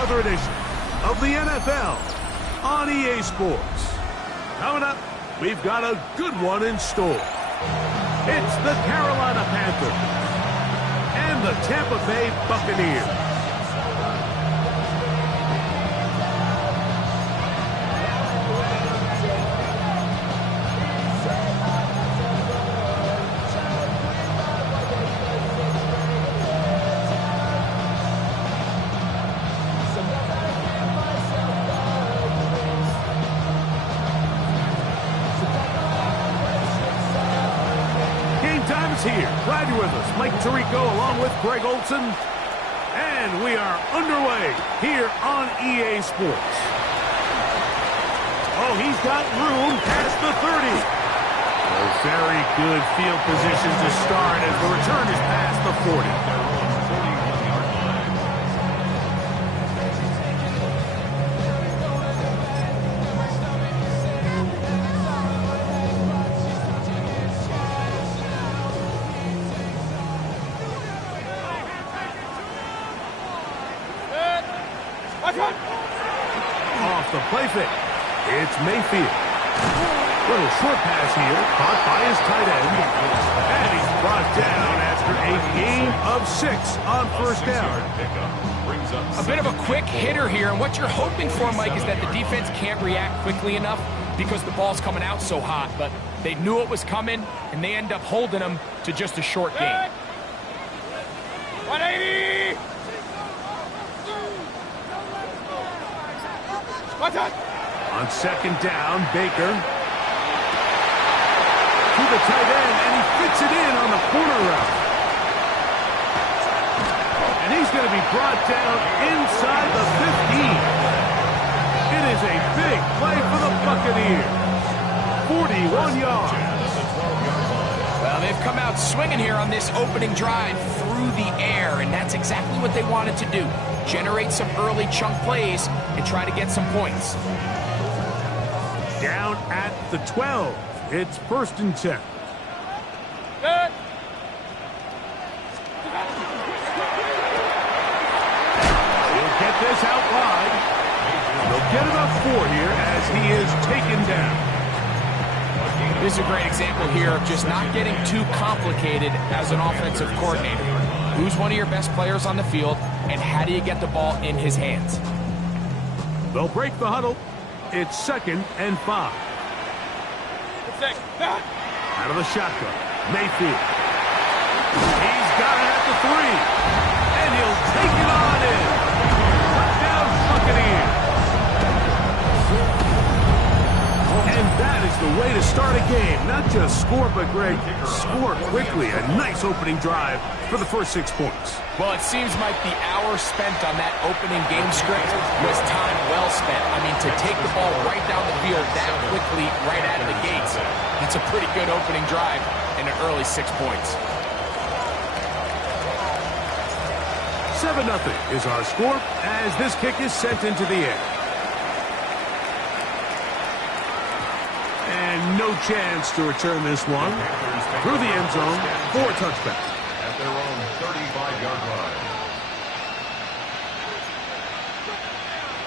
another edition of the NFL on EA Sports. Coming up, we've got a good one in store. It's the Carolina Panthers and the Tampa Bay Buccaneers. Here. Glad you're with us. Mike Tirico along with Greg Olson. And we are underway here on EA Sports. Oh, he's got room past the 30. A very good field position to start as the return is past the 40. Off the play fake. It's Mayfield. Little short pass here, caught by his tight end. And he's brought down after a gain of 6 on first down. A bit of a quick hitter here, and what you're hoping for, Mike, is that the defense can't react quickly enough because the ball's coming out so hot, but they knew it was coming, and they end up holding them to just a short gain. 180! On second down, Baker to the tight end, and he fits it in on the corner route. And he's going to be brought down inside the 15. It is a big play for the Buccaneers. 41 yards. Well, they've come out swinging here on this opening drive through the air, and that's exactly what they wanted to do. Generate some early chunk plays and try to get some points. Down at the 12. It's 1st and 10. Good. He'll get this out wide. They'll get enough 4 here as he is taken down. This is a great example here of just not getting too complicated as an offensive coordinator. Who's one of your best players on the field, and how do you get the ball in his hands? They'll break the huddle. It's 2nd and 5. Out of the shotgun, Mayfield. He's got it at the 3, and he'll take it on in. Touchdown, Buccaneers. And that is the way to start a game. Not just score, but, Greg, score quickly. A nice opening drive for the first 6 points. Well, it seems like the hour spent on that opening game script was time well spent. I mean, to take the ball right down the field that quickly, right out of the gates, that's a pretty good opening drive and an early 6 points. 7-0 is our score as this kick is sent into the air. And no chance to return this one through the end zone for a touchback. At their own 35-yard line.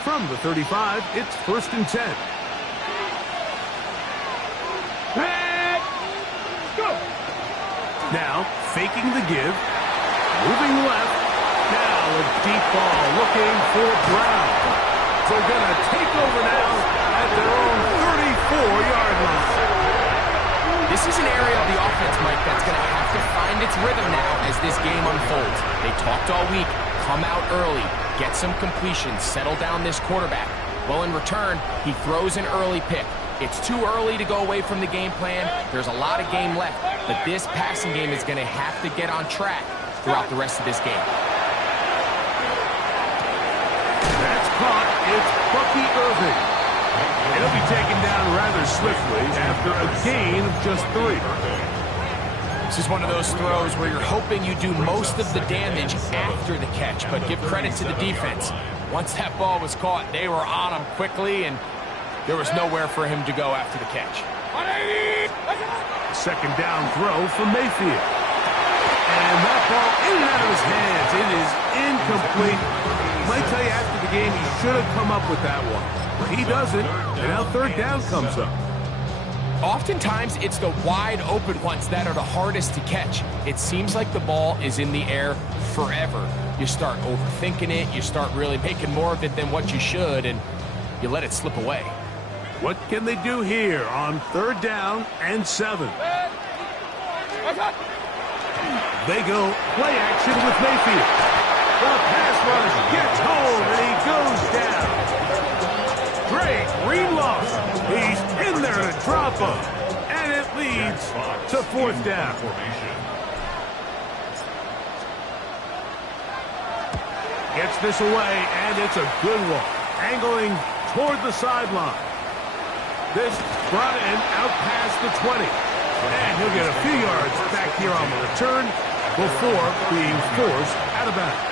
From the 35, it's 1st and 10. Now, faking the give, moving left. Now a deep ball looking for Brown. So going to take over now at their own 34-yard line. This is an area of the offense, Mike, that's going to have to find its rhythm now as this game unfolds. They talked all week, come out early, get some completions, settle down this quarterback. Well, in return, he throws an early pick. It's too early to go away from the game plan. There's a lot of game left, but this passing game is going to have to get on track throughout the rest of this game. That's caught. It's Bucky Irving. It'll be taken down rather swiftly after a gain of just 3. This is one of those throws where you're hoping you do most of the damage after the catch, but give credit to the defense. Once that ball was caught, they were on him quickly, and there was nowhere for him to go after the catch. 180! 2nd down throw for Mayfield. And that ball in and out of his hands. It is incomplete. might tell you after the game he should have come up with that one. But he doesn't, and now third down comes up. Oftentimes, it's the wide open ones that are the hardest to catch. It seems like the ball is in the air forever. You start overthinking it, you start really making more of it than what you should, and you let it slip away. What can they do here on third down and 7? They go play action with Mayfield. The pass rush gets home, and he goes down. Great Greenlaw. He's in there to drop him, and it leads to fourth down. Gets this away, and it's a good one. Angling toward the sideline. This brought in out past the 20. And he'll get a few yards back here on the return before being forced out of bounds.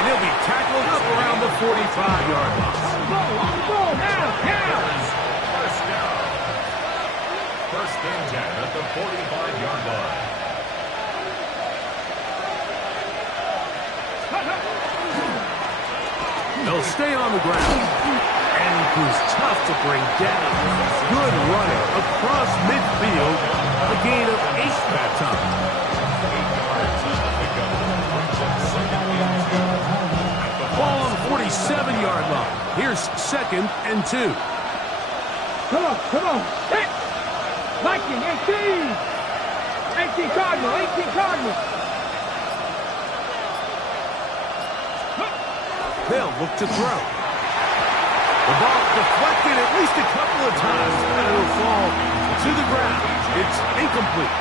And he'll be tackled up around the 45-yard line. First down. First and 10 at the 45-yard line. They'll stay on the ground. And he's tough to bring down. Good running across midfield. A gain of 8 that time. Ball on the 47-yard line. Here's second and 2. Come on. Hit. Viking, 18. 18 Cardinal. They'll look to throw. The ball deflected at least a couple of times, and it'll fall to the ground. It's incomplete.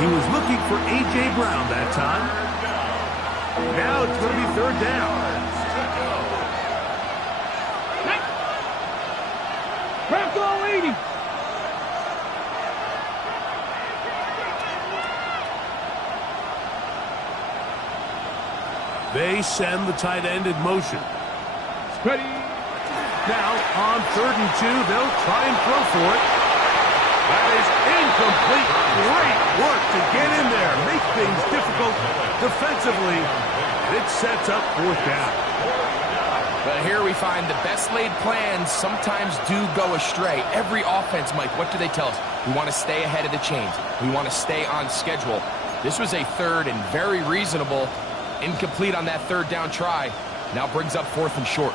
He was looking for A.J. Brown that time. Now it's going to be third down. Bronco 80. They send the tight end in motion. Ready. Now, on third and 2, they'll try and throw for it. That is incomplete. Great work to get in there. Make things difficult defensively. And it sets up fourth down. But here we find the best laid plans sometimes do go astray. Every offense, Mike, what do they tell us? We want to stay ahead of the chains. We want to stay on schedule. This was a third and very reasonable. Incomplete on that third down try. Now brings up fourth and short.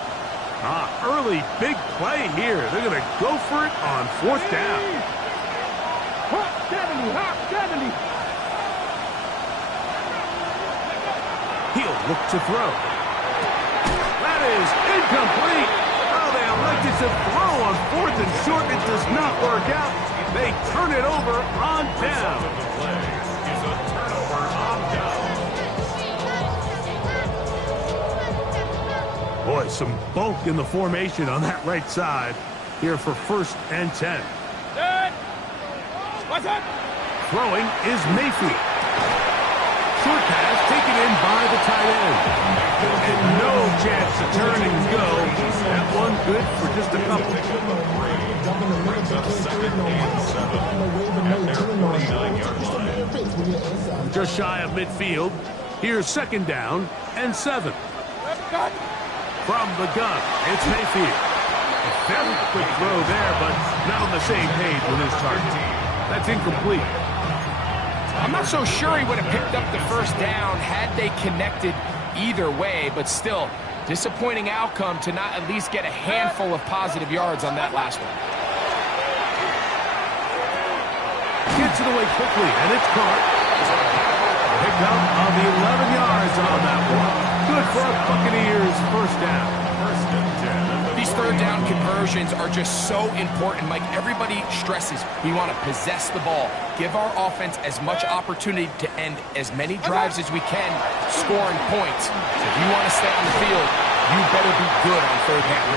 Early big play here. They're going to go for it on fourth down. Hot 70. He'll look to throw. That is incomplete. Oh, they elected to throw on fourth and short. It does not work out. They turn it over on down. Boy, some bulk in the formation on that right side here for first and 10. What's up? Throwing is Mayfield. Short pass taken in by the tight end. And no chance to turn and go. That one good for just a couple. Just shy of midfield. Here's second down and 7. From the gun, it's Mayfield. A very quick throw there, but not on the same page with his target. That's incomplete. I'm not so sure he would have picked up the first down had they connected either way, but still, disappointing outcome to not at least get a handful of positive yards on that last one. Gets it away quickly, and it's caught. Picked up on the 11 yards on that one. Good for a Buccaneers first down. These third down conversions are just so important, Mike. Everybody stresses we want to possess the ball, give our offense as much opportunity to end as many drives as we can, scoring points. So if you want to stay on the field, You better be good on third down.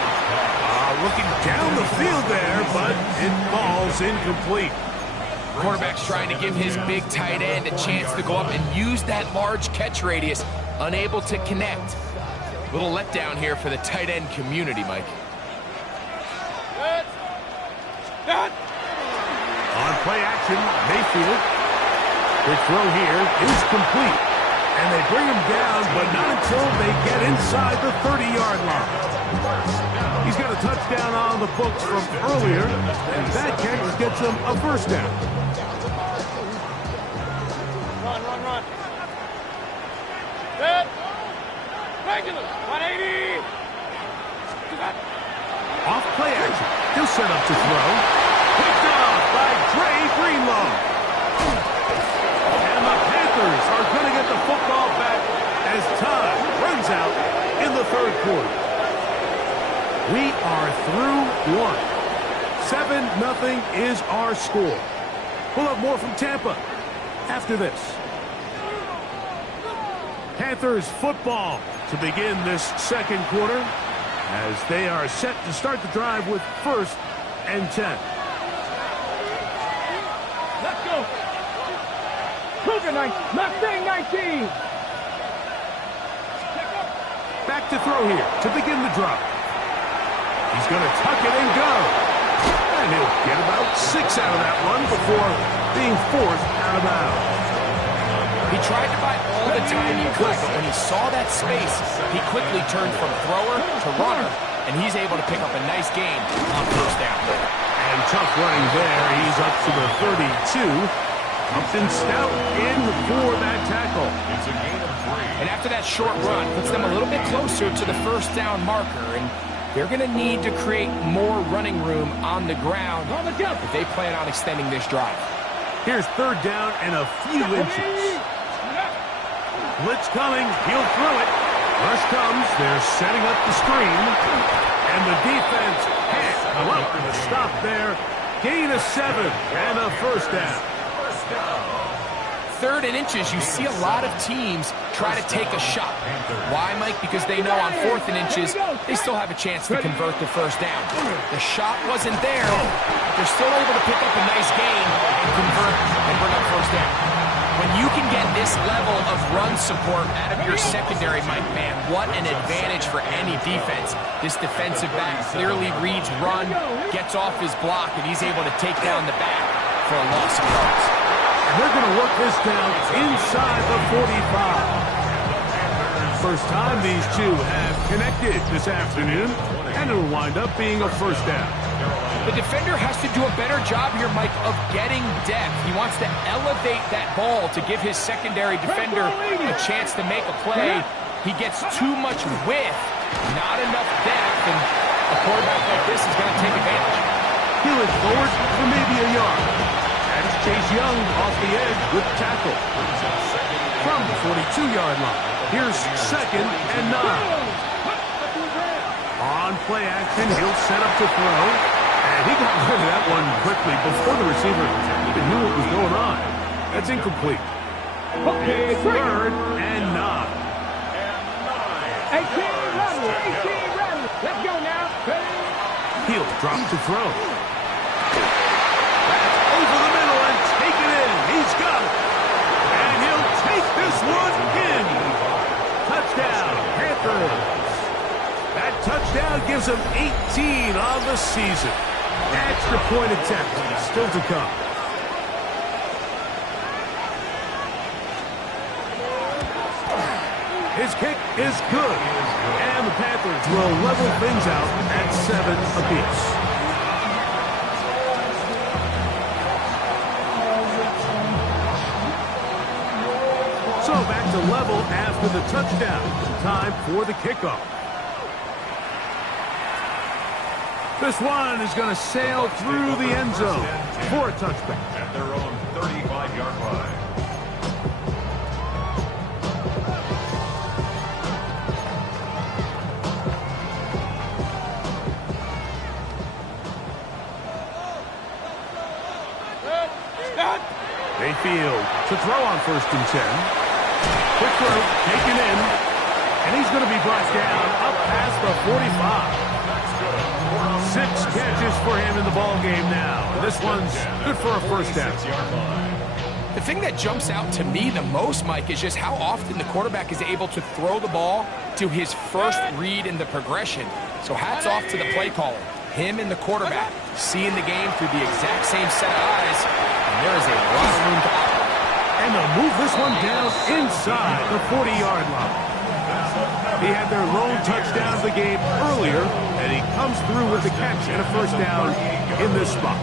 Looking down the field there, but it falls incomplete. Quarterback's trying to give his big tight end a chance to go up and use that large catch radius. Unable to connect. Little letdown here for the tight end community, Mike. On play action, Mayfield. The throw here is complete. And they bring him down, but not until they get inside the 30-yard line. He's got a touchdown on the books from earlier, and that catch gets him a first down. Run. Set. Regular. 180. Off play action. He'll set up to throw. Picked off by Dre Greenlaw. And the Panthers are going to get the football back as time runs out in the third quarter. We are through one. 7-0 is our score. We'll have more from Tampa after this. Panthers football to begin this second quarter as they are set to start the drive with 1st and 10. Let's go. Cougar 19. Mustang 19. Back to throw here to begin the drive. He's going to tuck it and go. And he'll get about 6 out of that one before being forced out of bounds. He tried to buy all the time he could, but when he saw that space, he quickly turned from thrower to runner, and he's able to pick up a nice gain on first down. And tough running there. He's up to the 32. Upton Stout in for that tackle. It's a gain of 3. And after that short run, puts them a little bit closer to the first down marker, and they're going to need to create more running room on the ground if they plan on extending this drive. Here's 3rd down and a few inches. Blitz coming. He'll throw it. Rush comes. They're setting up the screen. And the defense can't come up with a stop there. Gain of 7 and a first down. 3rd and inches, you see a lot of teams try to take a shot. Why, Mike? Because they know on 4th and inches, they still have a chance to convert the first down. The shot wasn't there, but they're still able to pick up a nice gain and convert and bring up first down. When you can get this level of run support out of your secondary, Mike, man, what an advantage for any defense. This defensive back clearly reads run, gets off his block, and he's able to take down the back for a loss of yards. And they're going to work this down inside the 45. First time these two have connected this afternoon, and it'll wind up being a first down. The defender has to do a better job here, Mike, of getting depth. He wants to elevate that ball to give his secondary defender a chance to make a play. He gets too much width, not enough depth, and a quarterback like this is going to take advantage. He'll look forward for maybe a yard. That's Chase Young off the edge with the tackle. From the 42-yard line, here's 2nd and 9. On play action, he'll set up to throw. And he got rid of that one quickly before the receiver even knew what was going on. That's incomplete. Okay, 3rd and 9. 18 run. Let's go now. He'll drop to throw. That's over the middle and take it in. He's got it. And he'll take this one in. Touchdown, Panthers. That touchdown gives him 18 on the season. Extra point attempt still to come. His kick is good. And the Panthers will level things out at 7 apiece. So back to level after the touchdown. Time for the kickoff. This one is going to sail through the end zone for a touchback. At their own 35-yard line. Mayfield to throw on 1st and 10. Quick throw, taken in. And he's going to be brought down up past the 45. 6 catches for him in the ball game now. And this one's good for a first down. The thing that jumps out to me the most, Mike, is just how often the quarterback is able to throw the ball to his first read in the progression. So hats off to the play caller. Him and the quarterback seeing the game through the exact same set of eyes. And there is a lot of room to operate. And they'll move this one down inside the 40-yard line. He had their lone touchdown of the game earlier, and he comes through with the catch and a first down in this spot.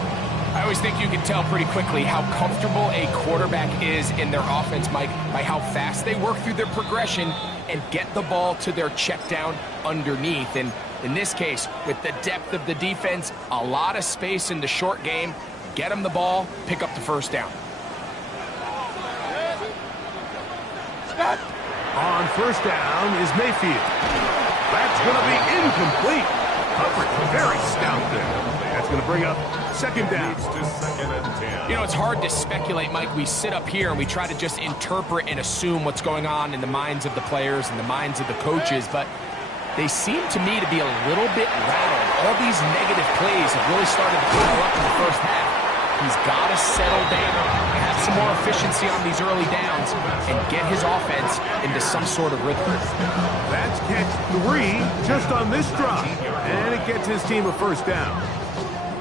I always think you can tell pretty quickly how comfortable a quarterback is in their offense, Mike, by how fast they work through their progression and get the ball to their check down underneath. And in this case, with the depth of the defense, a lot of space in the short game, get them the ball, pick up the first down. On first down is Mayfield. That's going to be incomplete. Coverage very stout there. That's going to bring up second down. You know, it's hard to speculate, Mike. We sit up here and we try to just interpret and assume what's going on in the minds of the players and the minds of the coaches, but they seem to me to be a little bit rattled. All these negative plays have really started to pile up in the first half. He's got to settle down, have some more efficiency on these early downs, and get his offense into some sort of rhythm. That's catch 3 just on this drive, and it gets his team a first down.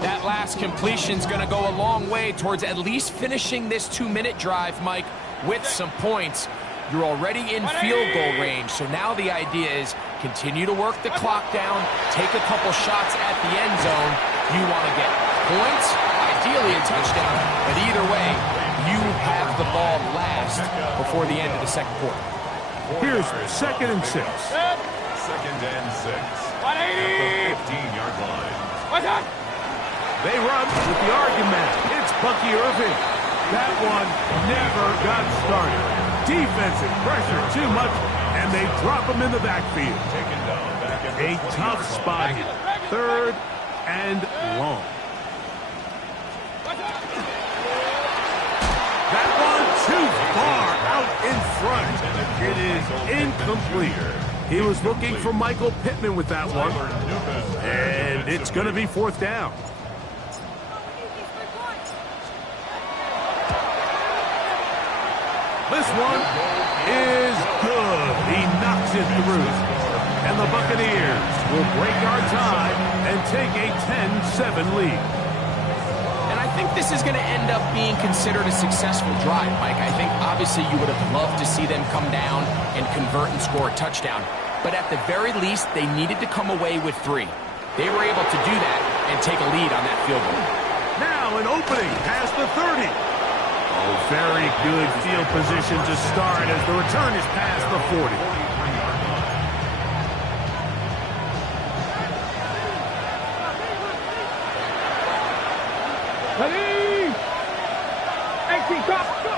That last completion's going to go a long way towards at least finishing this 2-minute drive, Mike, with some points. You're already in field goal range, so now the idea is continue to work the clock down, take a couple shots at the end zone. You want to get points, ideally a touchdown, but either way, you have the ball last before the end of the second quarter. Here's second and 6. Second and 6. At the 15-yard line. They run with the argument. It's Bucky Irving. That one never got started. Defensive pressure too much, and they drop him in the backfield. A tough spot here. 3rd and long. That one too far out in front. It is incomplete. He was looking for Michael Pittman with that one. And it's going to be 4th down. This one is good. He knocks it through. And the Buccaneers will break our tie and take a 10-7 lead. And I think this is going to end up being considered a successful drive, Mike. I think obviously you would have loved to see them come down and convert and score a touchdown. But at the very least, they needed to come away with 3. They were able to do that and take a lead on that field goal. Now an opening past the 30. Oh, very good field position to start as the return is past the 40. Ready? 18, top, go!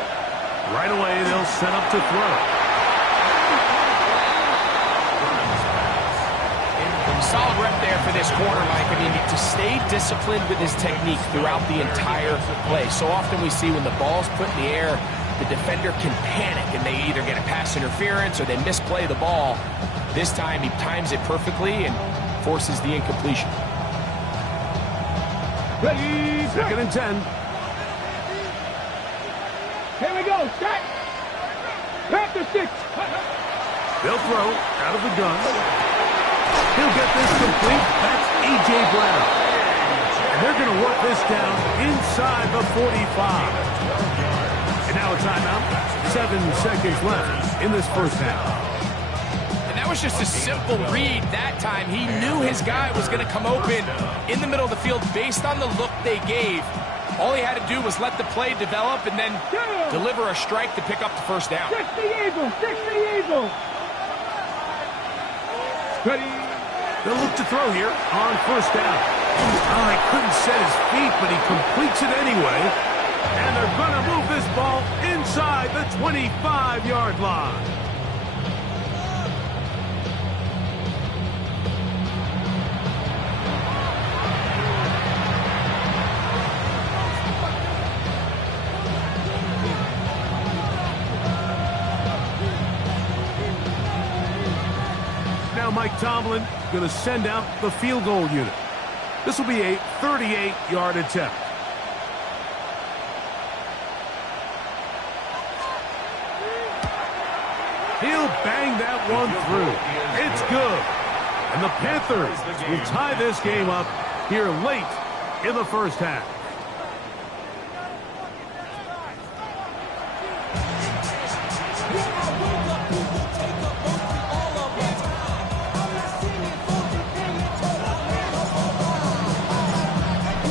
Right away, they'll set up to throw. Solid rep there for this corner, Mike. I mean, to stay disciplined with his technique throughout the entire play. So often we see when the ball's put in the air, the defender can panic and they either get a pass interference or they misplay the ball. This time he times it perfectly and forces the incompletion. Ready? 2nd and 10. Here we go, set! Back to 6! They'll throw out of the gun. He'll get this complete. That's A.J. Brown. And they're going to work this down inside the 45. And now a timeout. 7 seconds left in this first half. And that was just a simple read that time. He knew his guy was going to come open in the middle of the field based on the look they gave. All he had to do was let the play develop and then deliver a strike to pick up the first down. 60 Eagles! 60 Eagles! Ready? They'll look to throw here on first down. Oh, he couldn't set his feet, but he completes it anyway. And they're going to move this ball inside the 25-yard line. Mike Tomlin going to send out the field goal unit. This will be a 38-yard attempt. He'll bang that one through. It's good. And the Panthers will tie this game up here late in the first half.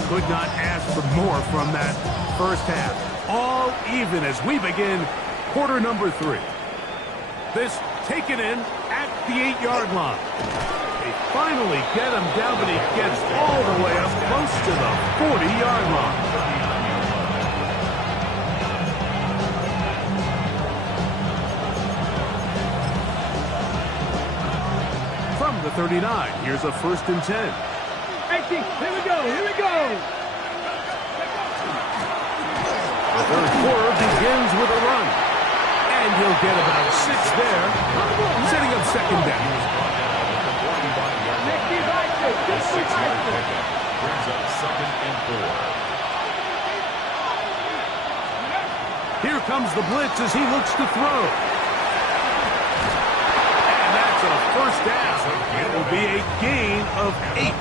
Could not ask for more from that first half. All even as we begin quarter number 3. This taken in at the 8-yard line. They finally get him down, but he gets all the way up close to the 40-yard line. From the 39, here's a 1st and 10. 18, here we go, here we go. The third quarter begins with a run. And he'll get about 6 there, setting up 2nd down. The 6-yard pickup brings up 2nd and 4. Here comes the blitz as he looks to throw. And that's a 1st down. It will be a gain of 8.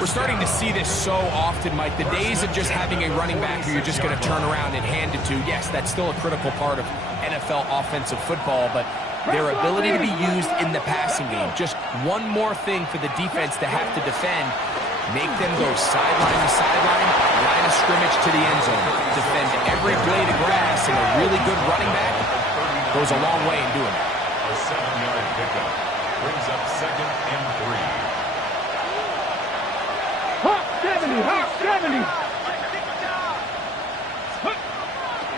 We're starting to see this so often, Mike. The days of just having a running back who you're just going to turn around and hand it to, yes, that's still a critical part of NFL offensive football, but their ability to be used in the passing game, just one more thing for the defense to have to defend, make them go sideline to sideline, line of scrimmage to the end zone, defend every blade of grass, and a really good running back goes a long way in doing that. A 7-yard pickup brings up 2nd and 3. Hawk 70, Hawk 70.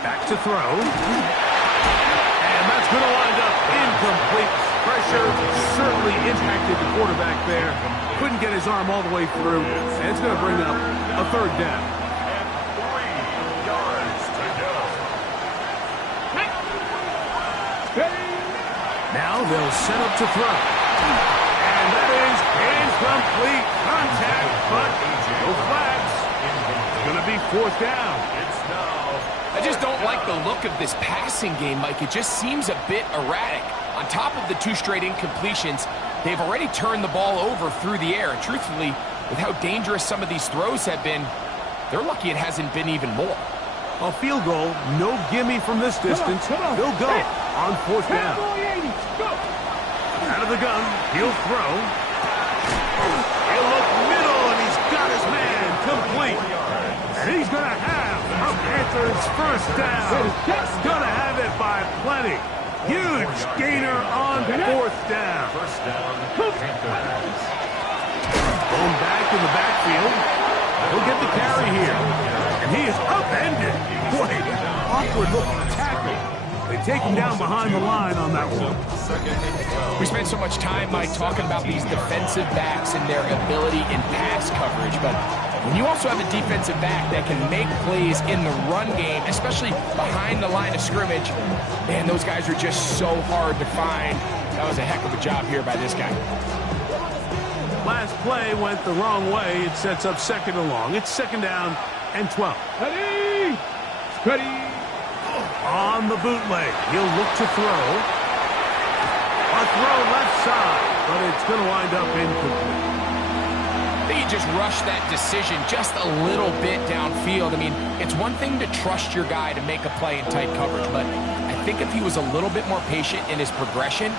Back to throw. And that's going to wind up incomplete. Pressure certainly impacted the quarterback there. Couldn't get his arm all the way through. And it's going to bring up a 3rd down. And 3 yards to go. Now they'll set up to throw. And that is incomplete. Contact, but no flags. It's going to be 4th down. It's now. I just don't like the look of this passing game, Mike. It just seems a bit erratic. On top of the 2 straight incompletions, they've already turned the ball over through the air. And truthfully, with how dangerous some of these throws have been, they're lucky it hasn't been even more. A field goal, no gimme from this distance. They'll go on 4th down. Out of the gun, he'll throw. He'll look middle, and he's got his man complete. And he's going to have a Panthers 1st down. Going to have it by plenty. Huge gainer on 4th down. 1st down, Panthers. Going back in the backfield. He'll get the carry here. And he is upended. Boy, awkward looking tackle. They take him down behind the line on that one. 2nd and 12. We spent so much time, Mike, talking about these defensive backs and their ability in pass coverage, but when you also have a defensive back that can make plays in the run game, especially behind the line of scrimmage, man, those guys are just so hard to find. That was a heck of a job here by this guy. Last play went the wrong way. It sets up 2nd and long. It's 2nd down and 12. Ready? Ready? On the bootleg, he'll look to throw. A throw left side, but it's going to wind up incomplete. I think he just rushed that decision just a little bit downfield. I mean, it's one thing to trust your guy to make a play in tight coverage, but I think if he was a little bit more patient in his progression,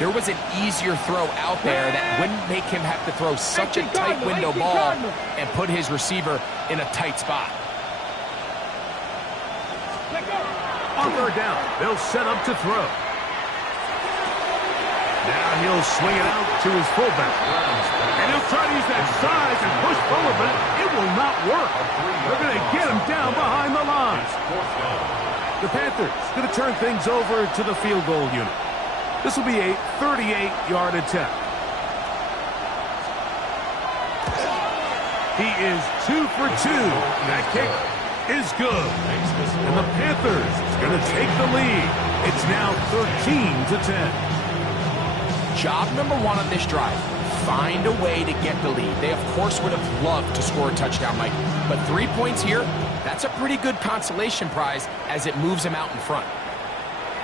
there was an easier throw out there that wouldn't make him have to throw such a tight window ball and put his receiver in a tight spot. On 3rd down, they'll set up to throw. Now he'll swing it out to his fullback. And he'll try to use that size and push forward, but it will not work. They're going to get him down behind the line. The Panthers going to turn things over to the field goal unit. This will be a 38-yard attempt. He is 2 for 2. That kick is good. And the Panthers is going to take the lead. It's now 13-10. job number one on this drive, find a way to get the lead. They, of course, would have loved to score a touchdown, Mike. But 3 points here, that's a pretty good consolation prize as it moves them out in front.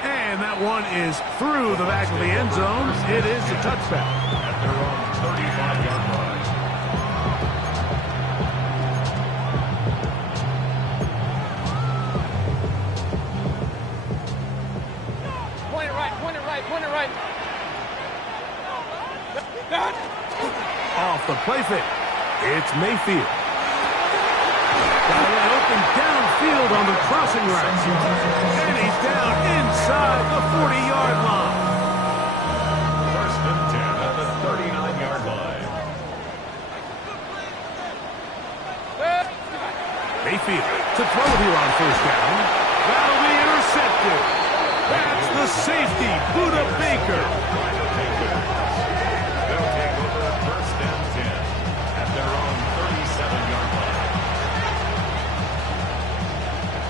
And that one is through the back of the end zone. It is a touchback. At their own 35-yard line. Point it right, point it right, point it right. Off the play fake. It's Mayfield. Got it open downfield on the crossing route. And he's down inside the 40-yard line. First and 10 at the 39-yard line. Mayfield to throw here on first down. That'll be intercepted. That's the safety, Buda Baker. They'll take over first and 10 at their own 37-yard line.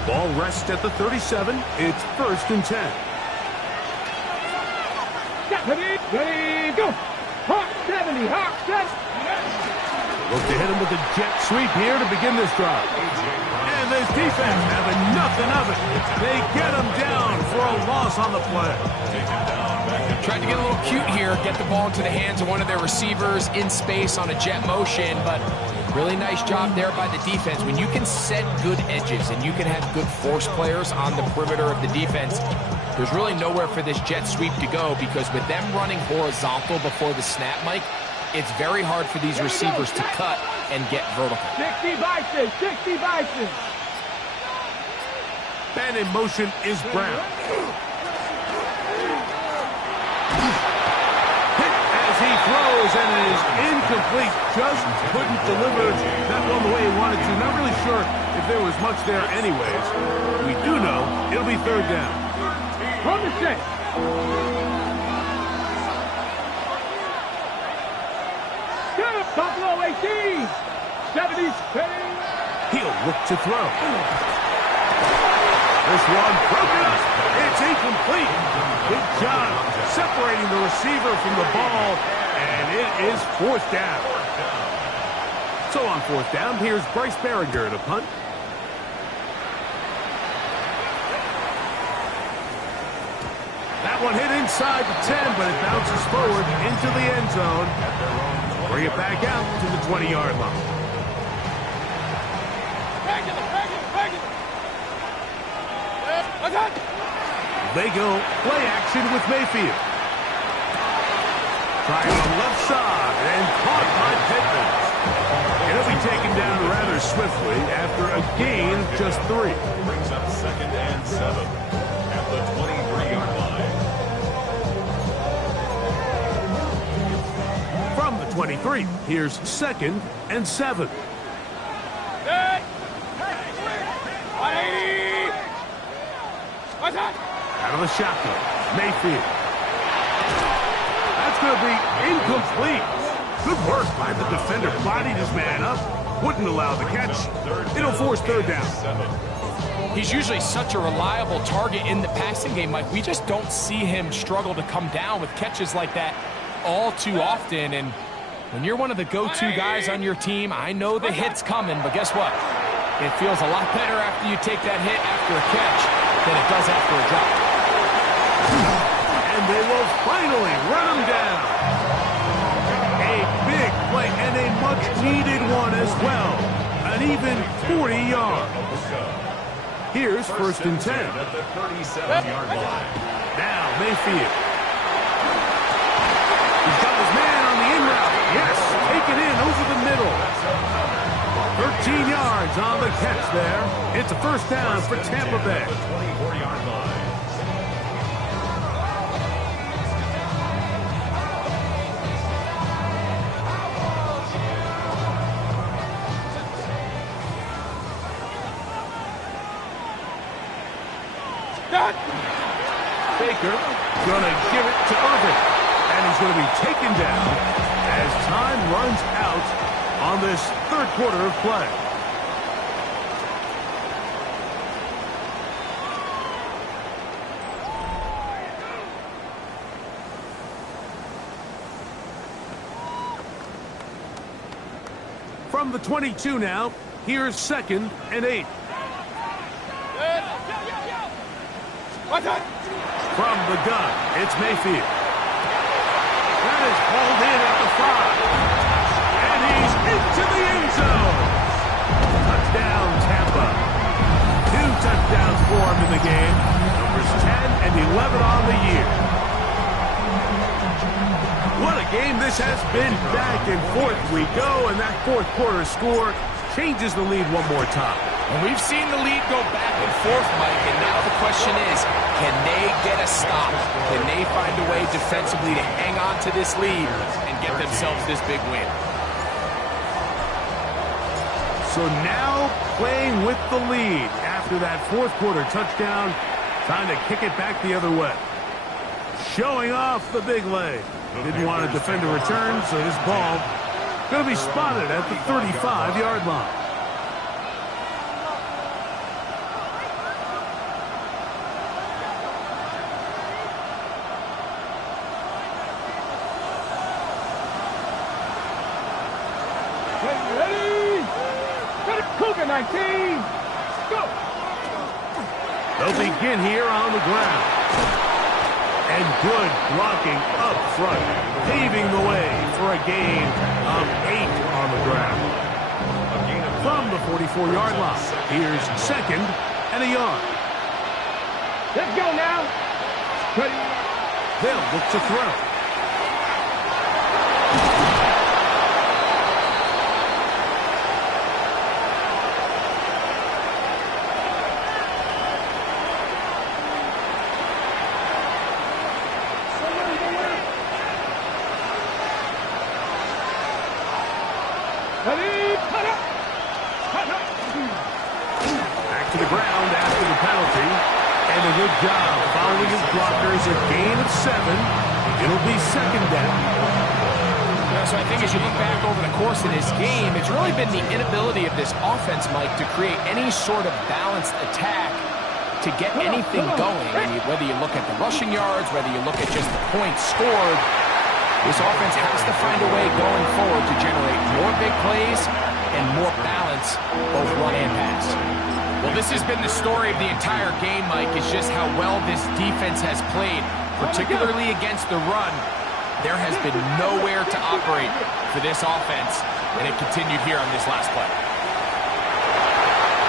Ball rests at the 37. It's first and 10. Ready, go. Hawk 70, Hawk 70. Look to hit him with a jet sweep here to begin this drive. And this defense having nothing of it. They get him down for a loss on the play. Tried to get a little cute here, get the ball into the hands of one of their receivers in space on a jet motion, but really nice job there by the defense. When you can set good edges and you can have good force players on the perimeter of the defense, there's really nowhere for this jet sweep to go, because with them running horizontal before the snap, Mike, it's very hard for these receivers to cut and get vertical. 60 Bison, 60 Bison. And in motion is Brown. Hit as he throws, and it is incomplete. Just couldn't deliver that one the way he wanted to. Not really sure if there was much there anyways. We do know it'll be third down. From the set. Get him, Buffalo 18. 70 Spain. He'll look to throw. This one broken up. It's incomplete. Good job separating the receiver from the ball, and it is fourth down. So on fourth down, here's Bryce Behringer to punt. That one hit inside the 10, but it bounces forward into the end zone. Bring it back out to the 20-yard line. They go play action with Mayfield. Trying on the left side and caught by Pittman. It'll be taken down rather swiftly after a gain of just 3. Brings up second and 7 at the 23-yard line. From the 23, here's second and 7. Out of the shotgun, Mayfield. That's going to be incomplete. Good work by the defender. Bodied his man up. Wouldn't allow the catch. It'll force third down. He's usually such a reliable target in the passing game, Mike. We just don't see him struggle to come down with catches like that all too often. And when you're one of the go-to guys on your team, I know the hit's coming, but guess what? It feels a lot better after you take that hit after a catch than it does after a drop. And they will finally run him down. A big play and a much-needed one as well. An even 40 yards. Here's first and 10. At the 37-yard line. Now Mayfield. He's got his man on the in route. Yes, taken in over the middle. 13 yards on the catch there. It's a first down for Tampa Bay. The 24-yard line. Baker gonna give it to Irvin, and he's gonna be taken down as time runs out on this third quarter of play. From the 22 now, here's 2nd and 8. From the gun, it's Mayfield. That is hauled in at the 5. And he's into the end zone. Touchdown, Tampa. 2 touchdowns for him in the game. Numbers 10 and 11 on the year. What a game this has been. Back and forth we go, and that fourth quarter score changes the lead one more time. And we've seen the lead go back and forth, Mike, and now the question is, can they get a stop? Can they find a way defensively to hang on to this lead and get themselves this big win? So now playing with the lead after that fourth quarter touchdown, time to kick it back the other way. Showing off the big leg. Didn't want to defend a return, so this ball going to be spotted at the 35-yard line. Ready? Cougar 19. Go. They'll begin here on the ground. And good blocking up front, paving the way for a gain of 8 on the ground. From the 44-yard line, here's 2nd and a yard. Let's go now. Ready? They'll look to throw. Ready? Cut up. Back to the ground after the penalty. And a good job following his blockers. A gain of 7. It'll be 2nd down. Yeah, so I think as you look back over the course of this game, it's really been the inability of this offense, Mike, to create any sort of balanced attack to get anything going. I mean, whether you look at the rushing yards, whether you look at just the points scored, this offense has to find a way going forward to generate more big plays and more balance, both run and pass. Well, this has been the story of the entire game, Mike, is just how well this defense has played, particularly against the run. There has been nowhere to operate for this offense, and it continued here on this last play.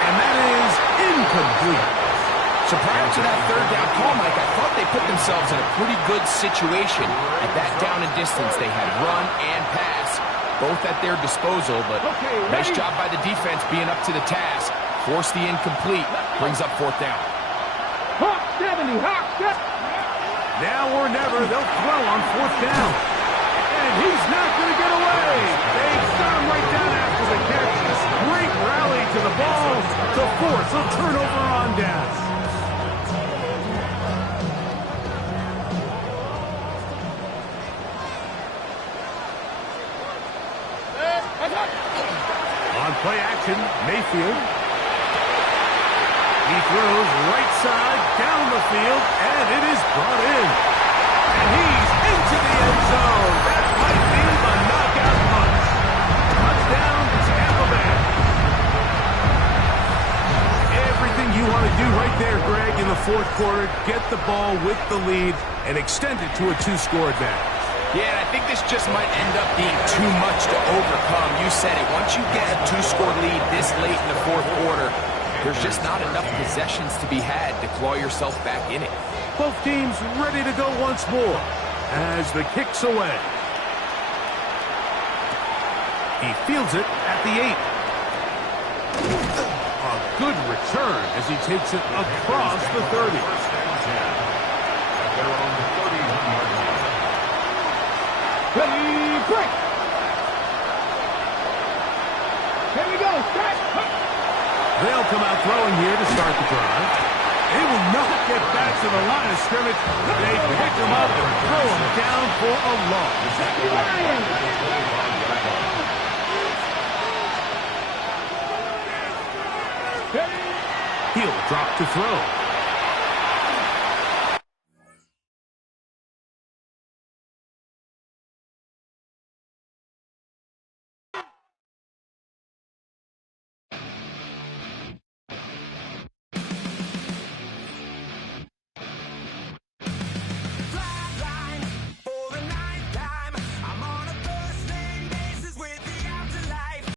And that is incomplete. So prior to that third down call, Mike, I thought they put themselves in a pretty good situation. At that down and distance, they had run and pass, both at their disposal, but nice job by the defense being up to the task. Force the incomplete, brings up 4th down. Hawk 70, Hawk 70. Now or never, they'll throw on 4th down. And he's not going to get away. They got him right down after the catch. Great rally to the ball to force a turnover on down. On play action, Mayfield. He throws right side down the field, and it is brought in. And he's into the end zone. That might be the knockout punch. Touchdown, Tampa Bay. Everything you want to do right there, Greg, in the fourth quarter, get the ball with the lead and extend it to a 2-score advantage. Yeah, I think this just might end up being too much to overcome. You said it. Once you get a 2-score lead this late in the fourth quarter, there's just not enough possessions to be had to claw yourself back in it. Both teams ready to go once more as the kick's away. He fields it at the 8. A good return as he takes it across the 30. Ready, break. Here we go, start. They'll come out throwing here to start the drive. They will not get back to the line of scrimmage. They pick him up and throw him down for a loss. He'll drop to throw.